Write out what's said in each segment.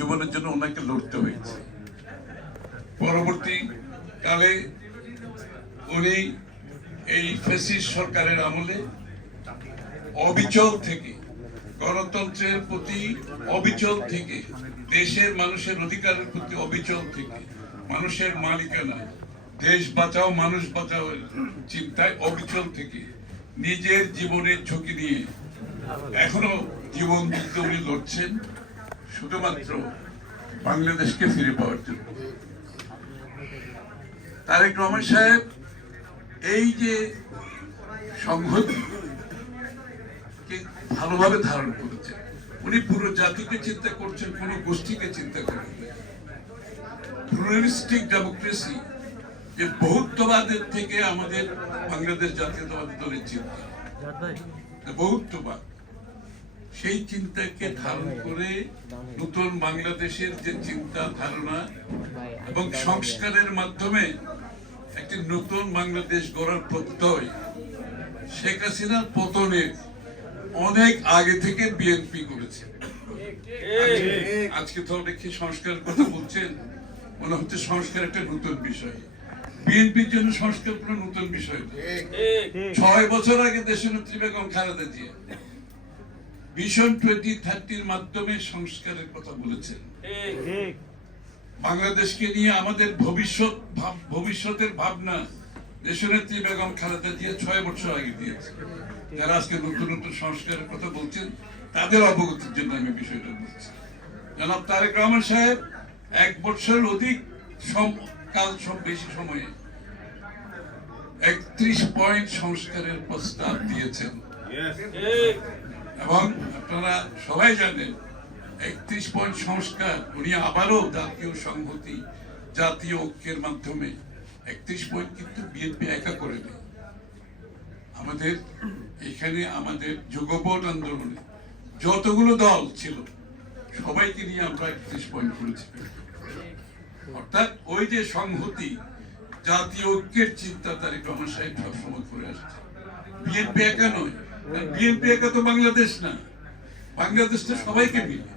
জীবনের জন্য ওনাকে লড়তে হয়েছে। পরবর্তী কালে উনি এই ফ্যাসিস্ট সরকারের আমলে অবিচল থেকে, গণতন্ত্রের প্রতি অবিচল থেকে, দেশের মানুষের অধিকারের প্রতি অবিচল থেকে, মানুষের মালিকানা, দেশ বাঁচাও মানুষ বাঁচাও চিন্তায় অবিচল থেকে নিজের জীবনের ঝুঁকি নিয়ে এখনো জীবন যুদ্ধ উনি লড়ছেন শুধুমাত্র বাংলাদেশকে ফিরে পাওয়ার জন্য। তারেক রহমান সাহেব এই যে সংহতি ভালোভাবে ধারণ করেছেন, উনি পুরো জাতিকে চিন্তা করছেন, পুরো গোষ্ঠীকে চিন্তা করেন। প্লুরালিস্টিক ডেমোক্রেসি, যে বহুত্ববাদের থেকে আমাদের বাংলাদেশ জাতীয়তাবাদী দলের চিন্তা, বহুত্ববাদ, সেই চিন্তাকে ধারণ করে নতুন বাংলাদেশের যে চিন্তা ধারণা এবং সংস্কারের মাধ্যমে একটি নতুন বাংলাদেশ গড়ার প্রত্যয় শেখ হাসিনার পতনের অনেক আগে থেকে বিএনপি করেছে। আজকে তো দেখি সংস্কারের কথা বলছেন, মনে হচ্ছে সংস্কার একটা নতুন বিষয়। বিএনপির জন্য সংস্কার কোনো নতুন বিষয় না। 6 বছর আগে দেশনেত্রী বেগম খালেদা জিয়া ভিশন 2030 মাধ্যমে সংস্কারের কথা বলেছেন। বাংলাদেশকে নিয়ে আমাদের ভবিষ্যতের ভাবনা দেশনেত্রী বেগম খালেদা জিয়া 6 বছর আগে দিয়েছে। যারা আজকে নতুন নতুন সংস্কারের কথা বলছেন তাদের অবগতির জন্য আমি বিষয়টা বলছি। জনাব তারেক রহমান সাহেব 1 বছর অধিক বেশি সময়ে 31 পয়েন্ট সংস্কারের প্রস্তাব দিয়েছেন এবং আপনারা সবাই জানেন 31 পয়েন্ট সংস্কার উনি আবারও জাতীয় সংহতি, জাতীয় ঐক্যের মাধ্যমে 31 পয়েন্ট কিন্তু বিএনপি একা করে নেই। আমাদের এখানে আমাদের যুগপৎ আন্দোলনে যতগুলো দল ছিল সবাইকে নিয়ে আমরা 31 পয়েন্ট করেছি। অর্থাৎ ওই যে সংহতি, জাতীয় ঐক্যের চিন্তা তারেক রহমান সাহেব সবসময় করে আসছে। বিএনপি একা নয়, বিএনপি একা তো বাংলাদেশ না, বাংলাদেশ তো সবাইকে মিলে।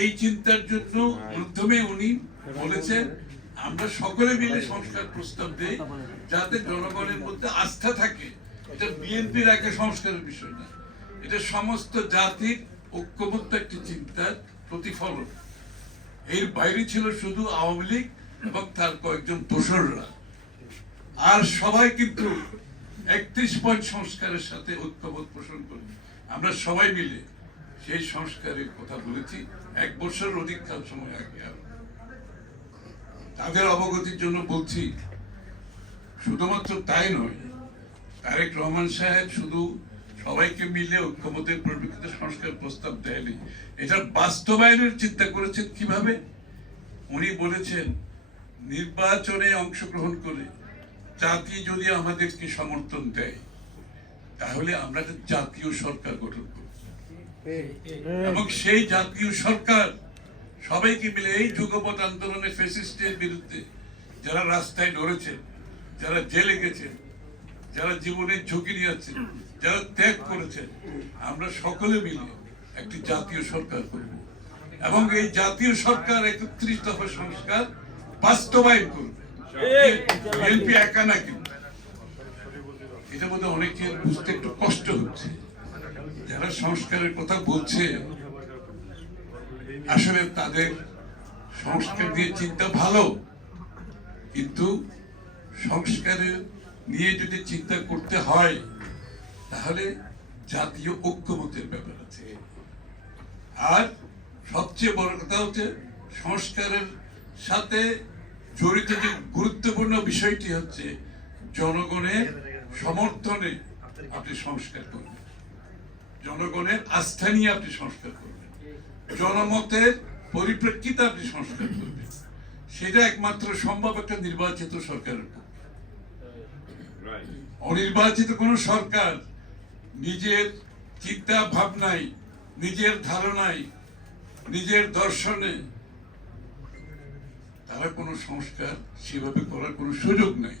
এই চিন্তার জন্য মাধ্যমে উনি বলেছেন আমরা সকলে মিলে সংস্কার প্রস্তাব দেই যাতে জনগণের মধ্যে আস্থা থাকে। এটা বিএনপির একা সংস্কারের বিষয় না, এটা সমস্ত জাতির ঐক্যবদ্ধ একটি চিন্তার প্রতিফলন। এর বাইরে ছিল শুধু আওয়ামী লীগ এবং তার কয়েকজন দোসররা, আর সবাই কিন্তু 31 পয়েন্ট সংস্কারের সাথে ঐক্যবোধ পোষণ করে আমরা সবাই মিলে সেই সংস্কারের কথা বলেছি 1 বছরের অধিক কাল সময় আগে। তাদের অবগতির জন্য বলছি, শুধুমাত্র তাই নয়, তারেক রহমান সাহেব শুধু সবাইকে মিলে ঐক্যমতের পরিপ্রেক্ষিতে সংস্কার প্রস্তাব দেয়নি, এটা বাস্তবায়নের চিন্তা করেছেন কিভাবে। উনি বলেছেন নির্বাচনে অংশগ্রহণ করে জাতি যদি আমাদেরকে সমর্থন দেয় তাহলে আমরা জাতীয় সরকার গঠন করব এবং সেই জাতীয় সরকার সবাইকে মিলে এই যুগপৎ আন্দোলনে ফ্যাসিস্টের বিরুদ্ধে যারা রাস্তায় লড়েছেন, যারা জেলে গেছেন, যারা জীবনের ঝুঁকি নিয়েছেন, যারা ত্যাগ করেছেন, আমরা সকলে মিলে একটি জাতীয় সরকার করব এবং এই জাতীয় সরকার 31 দফা সংস্কার বাস্তবায়ন করবে। বিএনপি একা না, কিন্তু এটা বোধহয় অনেকের বুঝতে একটু কষ্ট হচ্ছে। যারা সংস্কারের কথা বলছে আসলে তাদের সংস্কার নিয়ে চিন্তা ভালো, কিন্তু সংস্কারের নিয়ে যদি চিন্তা করতে হয় তাহলে জাতীয় ঐক্যমতের ব্যাপার আছে। আর সবচেয়ে বড় কথা হচ্ছে সংস্কারের সাথে জড়িত যে গুরুত্বপূর্ণ বিষয়টি হচ্ছে জনগণের সমর্থনে আপনি সংস্কার করবেন, জনগণের আস্থা নিয়ে আপনি সংস্কার করবেন, জনমতের পরিপ্রেক্ষিতে আপনি সংস্কার করবেন। সেটা একমাত্র সম্ভব একটা নির্বাচিত সরকারের পক্ষে। অনির্বাচিত কোন সরকার নিজের চিন্তা ভাবনায়, নিজের ধারণায়, নিজের দর্শনে তারা কোনো সংস্কার সেভাবে করার কোনো সুযোগ নেই।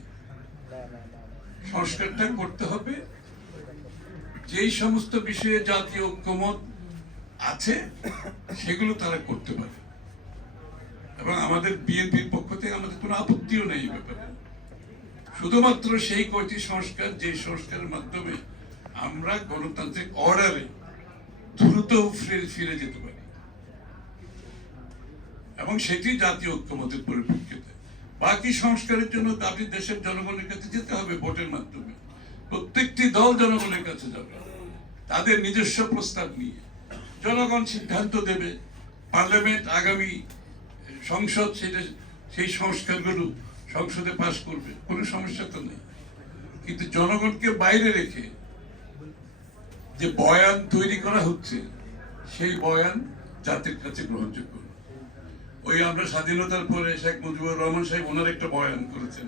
সংস্কারটা করতে হবে যেই সমস্ত বিষয়ে জাতীয় ঐক্যমত আছে সেগুলো তারা করতে পারে, এবং আমাদের বিএনপির পক্ষ থেকে আমাদের কোনো আপত্তিও নেই এই ব্যাপারে। শুধুমাত্র সেই কয়টি সংস্কার, যে সংস্কারের মাধ্যমে আমরা গণতান্ত্রিক অর্ডারে দ্রুত ফিরে যেতে পারি, এবং সেটি জাতীয় ঐক্যমতের পরিপ্রেক্ষিতে। বাকি সংস্কারের জন্য দাবি দেশের জনগণের কাছে যেতে হবে ভোটের মাধ্যমে। প্রত্যেকটি দল জনগণের কাছে যাবে তাদের নিজস্ব প্রস্তাব নিয়ে, জনগণ সিদ্ধান্ত দেবে, পার্লামেন্ট আগামী সংসদ সেটা সেই সংস্কারগুলো সংসদে পাশ করবে, কোনো সমস্যা তো নেই। কিন্তু জনগণকে বাইরে রেখে যে বয়ান তৈরি করা হচ্ছে, সেই বয়ান জাতির কাছে গ্রহণযোগ্য। ওই আমরা স্বাধীনতার পরে শেখ মুজিবুর রহমান সাহেব ওনার একটা বয়ান করেছেন,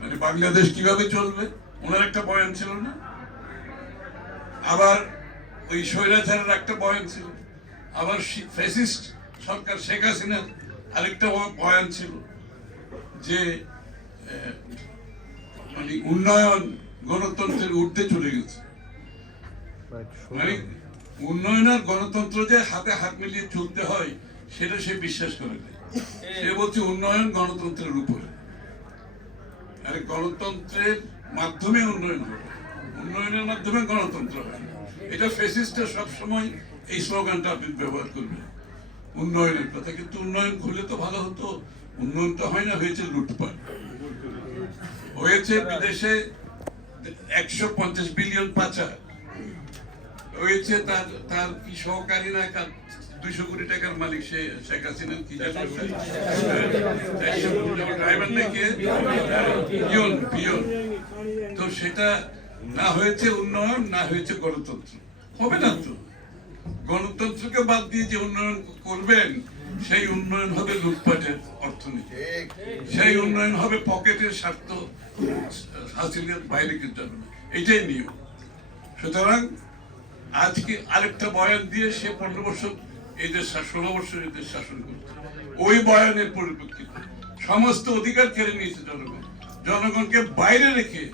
মানে বাংলাদেশ কিভাবে চলবে, ওনার একটা বয়ান ছিল না? আবার ওই স্বৈরাচারের একটা বয়ান ছিল, আবার ফ্যাসিস্ট সরকার শেখ হাসিনার আরেকটা বয়ান ছিল যে মানে উন্নয়ন গণতন্ত্রের ঊর্ধ্বে চলে গেছে। মানে উন্নয়ন আর গণতন্ত্র যে হাতে হাত মিলিয়ে চলতে হয় সেটা সে বিশ্বাস করে না। সে বলছে উন্নয়ন গণতন্ত্রের উপরে, আরে গণতন্ত্রের মাধ্যমে উন্নয়ন হবে, উন্নয়নের মাধ্যমে গণতন্ত্র হবে। এটা ফ্যাসিস্টরা সবসময় এই স্লোগানটা আপনি ব্যবহার করবেন, উন্নয়নের কথা। কিন্তু উন্নয়ন করলে তো ভালো হতো, উন্নয়নটা হয় না, হয়েছে লুটপাট। হয়েছে বিদেশে 150 বিলিয়ন পাচার হয়েছে, তার কি সহকারীরা 200 কোটি টাকার মালিক, সে শেখ হাসিনার কি ড্রাইভার নাকি পিয়ন। তো সেটা না হয়েছে উন্নয়ন, না হয়েছে গণতন্ত্র। হবে না তো, গণতন্ত্রকে বাদ দিয়ে যে উন্নয়ন করবেন সেই উন্নয়ন হবে লুটপাটের অর্থনীতি, সেই উন্নয়ন হবে পকেটের স্বার্থ হাসিলের বাইরে জন্য। এটাই নিয়ম। সুতরাং আজকে আরেকটা বয়ান দিয়ে সে 15 বছর এই দেশ 16 বছর এই দেশ শাসন করছে, ওই বয়ানের পরিপ্রেক্ষিতে সমস্ত অধিকার কেড়ে নিয়েছে জনগণ, জনগণকে বাইরে রেখে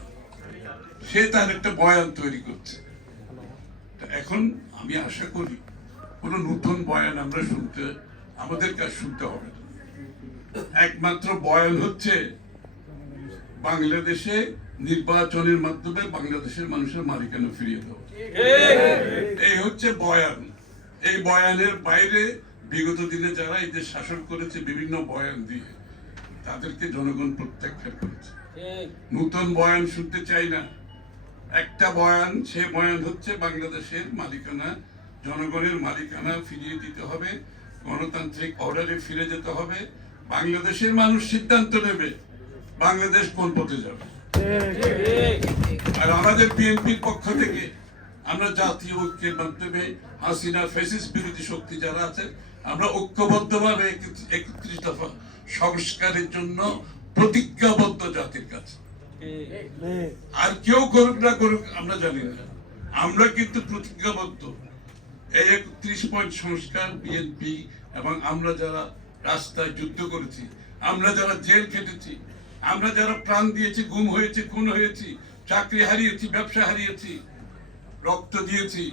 সে তার একটা বয়ান তৈরি করছে। এখন আমি আশা করি কোন নতুন বয়ান আমরা আমাদের কাছে শুনতে হবে না। একমাত্র বয়ান হচ্ছে বাংলাদেশে নির্বাচনের মাধ্যমে বাংলাদেশের মানুষের মালিকানা ফিরিয়ে দেওয়া। এই হচ্ছে বয়ান। এই বয়ানের বাইরে বিগত দিনে যারা এই দেশ শাসন করেছে বিভিন্ন বয়ান দিয়ে, তাদেরকে জনগণ প্রত্যাখ্যান করেছে। নতুন বয়ান শুনতে চাই না। একটা বয়ান, সে বয়ান হচ্ছে বাংলাদেশের মালিকানা, জনগণের মালিকানা ফিরিয়ে দিতে হবে, গণতান্ত্রিক অর্ডারে ফিরে যেতে হবে। বাংলাদেশের মানুষ সিদ্ধান্ত নেবে বাংলাদেশ কোন পথে যাবে। আর আমাদের বিএনপির পক্ষ থেকে আমরা জাতীয় ঐক্যের মাধ্যমে হাসিনা ফ্যাসিস্ট বিরোধী শক্তি যারা আছে, আমরা ঐক্যবদ্ধভাবে 31 দফা সংস্কারের জন্য প্রতিজ্ঞাবদ্ধ জাতির কাছে। আর কেউ করুক না করুক আমরা জানি না, আমরা কিন্তু প্রতিজ্ঞাবদ্ধ। এই 31 পয়েন্ট সংস্কার বিএনপি এবং আমরা যারা রাস্তায় যুদ্ধ করেছি, আমরা যারা জেল খেটেছি, আমরা যারা প্রাণ দিয়েছি, গুম হয়েছি, খুন হয়েছি, চাকরি হারিয়েছি, ব্যবসা হারিয়েছি, রক্ত দিয়েছি,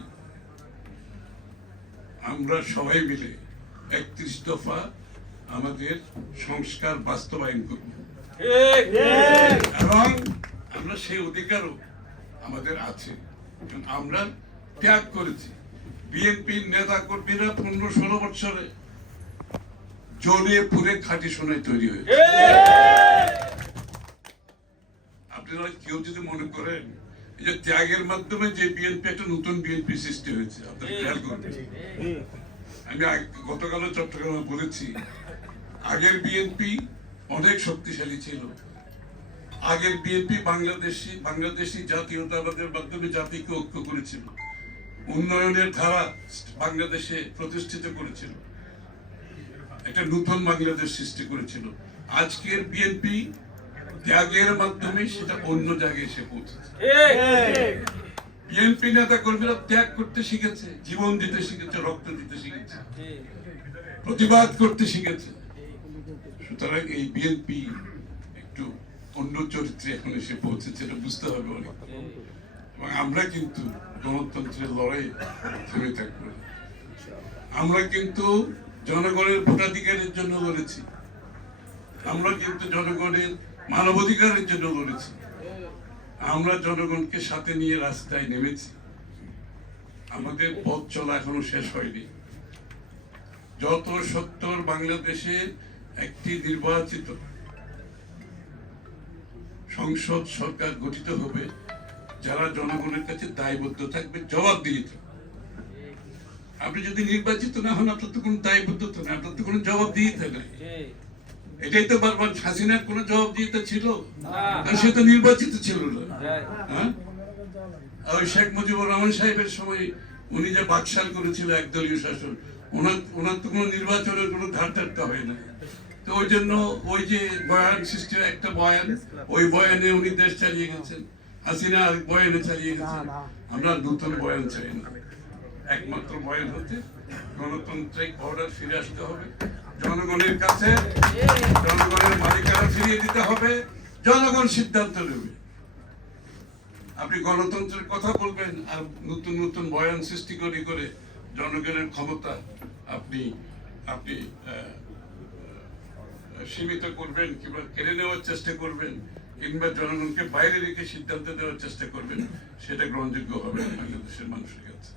আমরা সবাই মিলে 31 দফা আমাদের সংস্কার বাস্তবায়ন করব, এবং আমরা সেই অধিকারও আমাদের আছে। আমরা ত্যাগ করেছি। বিএনপির নেতা কর্মীরা 15-16 বছরে জ্বলিয়ে পুড়ে খাঁটি সোনায় তৈরি হয়েছে। আপনারা কেউ যদি মনে করেন এই যে ত্যাগের মাধ্যমে যে বিএনপি একটা নতুন বিএনপি সৃষ্টি হয়েছে, আপনারা খেয়াল করবেন। আমি গতকালও চট্টগ্রামে বলেছি, আগের বিএনপি অনেক শক্তিশালী ছিল। আগের বিএনপি বাংলাদেশি জাতীয়তাবাদের মাধ্যমে জাতিকে ঐক্য করেছিল, উন্নয়নের ধারা বাংলাদেশে প্রতিষ্ঠিত করেছিল, একটা নতুন বাংলাদেশ সৃষ্টি করেছিল। আজকের বিএনপি ত্যাগের মাধ্যমে সেটা অন্য জায়গায় এসে পৌঁছেছে। বিএনপি নেতা কর্মীরা ত্যাগ করতে শিখেছে, জীবন দিতে শিখেছে, রক্ত দিতে শিখেছে, প্রতিবাদ করতে শিখেছে। সুতরাং এই বিএনপি একটু অন্য চরিত্রে এখন এসে পৌঁছেছে, এটা বুঝতে হবে অনেক। এবং আমরা কিন্তু গণতন্ত্রের লড়াই থেমে থাকবো। আমরা কিন্তু জনগণের ভোটাধিকারের জন্য লড়েছি, আমরা কিন্তু জনগণের মানবাধিকারের জন্য লড়েছি, আমরা জনগণকে সাথে নিয়ে রাস্তায় নেমেছি। আমাদের পথ চলা এখনো শেষ হয়নি। যত সত্তর বাংলাদেশে একটি নির্বাচিত সংসদ সরকার গঠিত হবে, যারা জনগণের কাছে দায়বদ্ধ থাকবে, জবাবদিহিত। আপনি যদি নির্বাচিত না হন, আপনার তো কোনো দায়বদ্ধতা নেই, আপনার তো কোনো জবাবদিহিতা নেই। এটাই তো বারবার হাসিনার কোনো জবাবদিহিতা ছিল, আর সে তো নির্বাচিত ছিল না। হ্যাঁ, ওই শেখ মুজিবুর রহমান সাহেবের সময় উনি যে বাকশাল করেছিল একদলীয় শাসন, ওনার তো কোনো নির্বাচনের কোনো ধার ধারতে হয় না। তো ওই জন্য ওই যে বয়ান সৃষ্টির একটা বয়ান, ওই বয়ানে উনি দেশ চালিয়ে গেছেন, হাসিনা আর বয়ানে চালিয়ে গেছেন। আমরা নতুন বয়ান চাই না, একমাত্র বয়ান হতে গণতান্ত্রিক অর্ডার ফিরে আসতে হবে, জনগণের কাছে জনগণের মালিকানা ফিরিয়ে দিতে হবে, জনগণ সিদ্ধান্ত নেবে। আপনি গণতন্ত্রের কথা বলবেন আর নতুন নতুন বয়ান সৃষ্টি করে জনগণের ক্ষমতা আপনি আপনি সীমিত করবেন, কিংবা কেড়ে নেওয়ার চেষ্টা করবেন, কিংবা জনগণকে বাইরে রেখে সিদ্ধান্ত দেওয়ার চেষ্টা করবেন, সেটা গ্রহণযোগ্য হবে না বাংলাদেশের মানুষের কাছে।